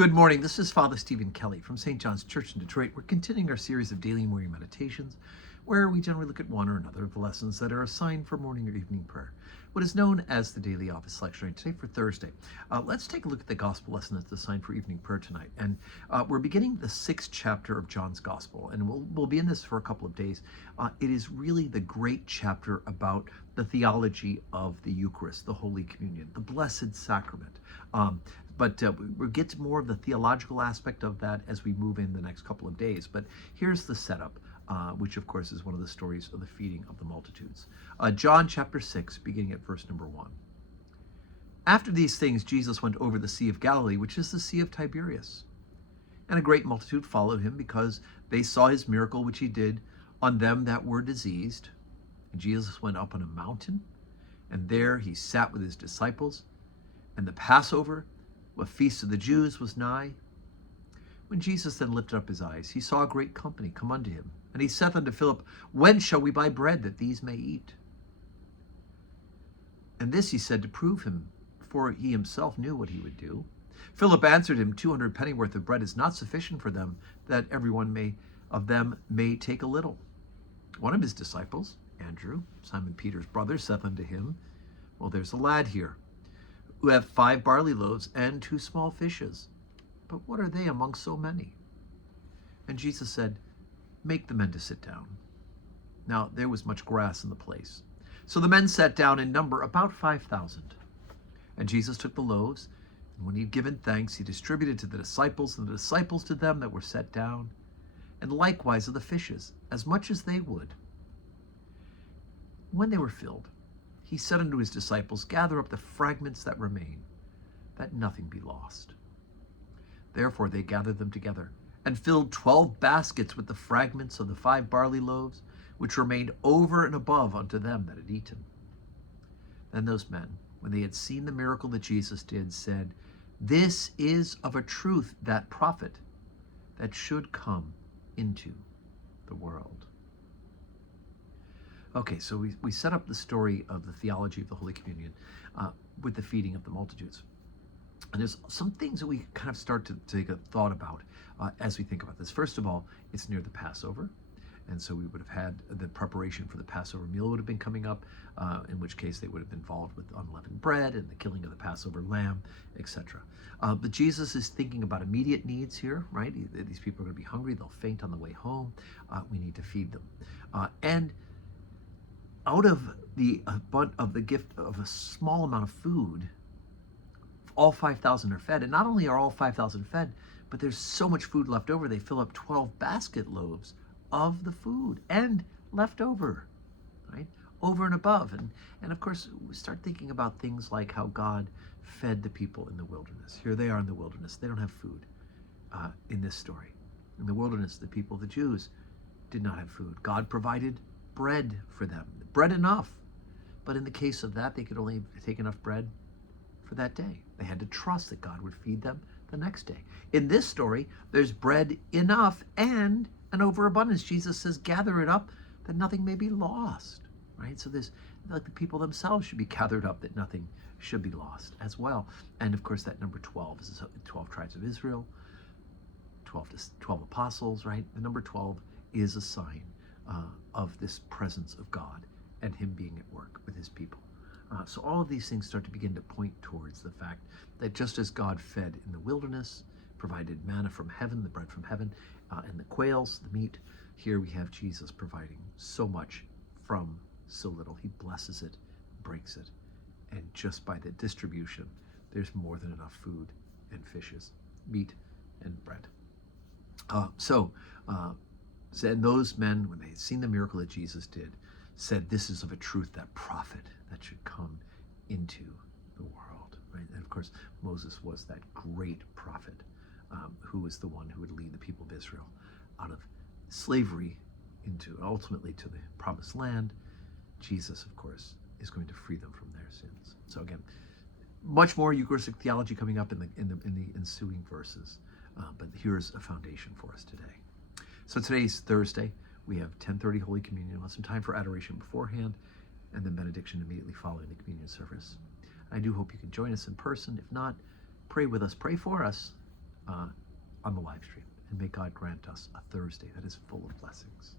Good morning. This is Father Stephen Kelly from St. John's Church in Detroit. We're continuing our series of daily morning meditations, where we generally look at one or another of the lessons that are assigned for morning or evening prayer, what is known as the daily office lectionary. Today for Thursday, let's take a look at the gospel lesson that's assigned for evening prayer tonight. And we're beginning the 6th chapter of John's Gospel, and we'll be in this for a couple of days. It is really the great chapter about the theology of the Eucharist, the Holy Communion, the Blessed Sacrament. But we'll get to more of the theological aspect of that as we move in the next couple of days. But here's the setup, which of course is one of the stories of the feeding of the multitudes. John chapter 6, beginning at verse number 1. After these things, Jesus went over the Sea of Galilee, which is the Sea of Tiberias. And a great multitude followed him because they saw his miracle which he did on them that were diseased. And Jesus went up on a mountain, and there he sat with his disciples. And the Passover, a feast of the Jews, was nigh. When Jesus then lifted up his eyes, he saw a great company come unto him. And he saith unto Philip, When shall we buy bread that these may eat? And this he said to prove him, for he himself knew what he would do. Philip answered him, 200 pennyworth of bread is not sufficient for them, that every one of them may take a little. One of his disciples, Andrew, Simon Peter's brother, saith unto him, Well, there's a lad here, who have 5 barley loaves and 2 small fishes. But what are they among so many? And Jesus said, Make the men to sit down. Now there was much grass in the place. So the men sat down in number about 5,000. And Jesus took the loaves, and when he had given thanks, he distributed to the disciples, and the disciples to them that were set down, and likewise of the fishes, as much as they would. When they were filled, he said unto his disciples, Gather up the fragments that remain, that nothing be lost. Therefore they gathered them together, and filled 12 baskets with the fragments of the 5 barley loaves, which remained over and above unto them that had eaten. Then those men, when they had seen the miracle that Jesus did, said, This is of a truth that prophet that should come into the world. Okay, so we set up the story of the theology of the Holy Communion with the feeding of the multitudes. And there's some things that we kind of start to take a thought about as we think about this. First of all, it's near the Passover. And so we would have had the preparation for the Passover meal would have been coming up, in which case they would have been involved with unleavened bread and the killing of the Passover lamb, etc. But Jesus is thinking about immediate needs here, right? These people are going to be hungry. They'll faint on the way home. We need to feed them. And out of the gift of a small amount of food, all 5,000 are fed. And not only are all 5,000 fed, but there's so much food left over, they fill up 12 basket loaves of the food and left over, right? Over and above. And of course, we start thinking about things like how God fed the people in the wilderness. Here they are in the wilderness. They don't have food in this story. In the wilderness, the people, the Jews, did not have food. God provided bread for them, bread enough. But in the case of that, they could only take enough bread for that day. They had to trust that God would feed them the next day. In this story, there's bread enough and an overabundance. Jesus says, gather it up that nothing may be lost, right? So there's, like, the people themselves should be gathered up that nothing should be lost as well. And of course, that number 12 is the 12 tribes of Israel, 12 apostles, right? The number 12 is a sign of this presence of God and him being at work with his people. So all of these things start to begin to point towards the fact that just as God fed in the wilderness, provided manna from heaven, the bread from heaven, and the quails, the meat, here we have Jesus providing so much from so little. He blesses it, breaks it, and just by the distribution, there's more than enough food and fishes, meat and bread. And those men, when they had seen the miracle that Jesus did, said, This is of a truth that prophet that should come into the world. Right? And of course, Moses was that great prophet who was the one who would lead the people of Israel out of slavery ultimately to the promised land. Jesus, of course, is going to free them from their sins. So again, much more Eucharistic theology coming up in the ensuing verses. But here's a foundation for us today. So today's Thursday. We have 10:30 Holy Communion. We'll have some time for adoration beforehand, and then benediction immediately following the communion service. I do hope you can join us in person. If not, pray with us, pray for us on the live stream. And may God grant us a Thursday that is full of blessings.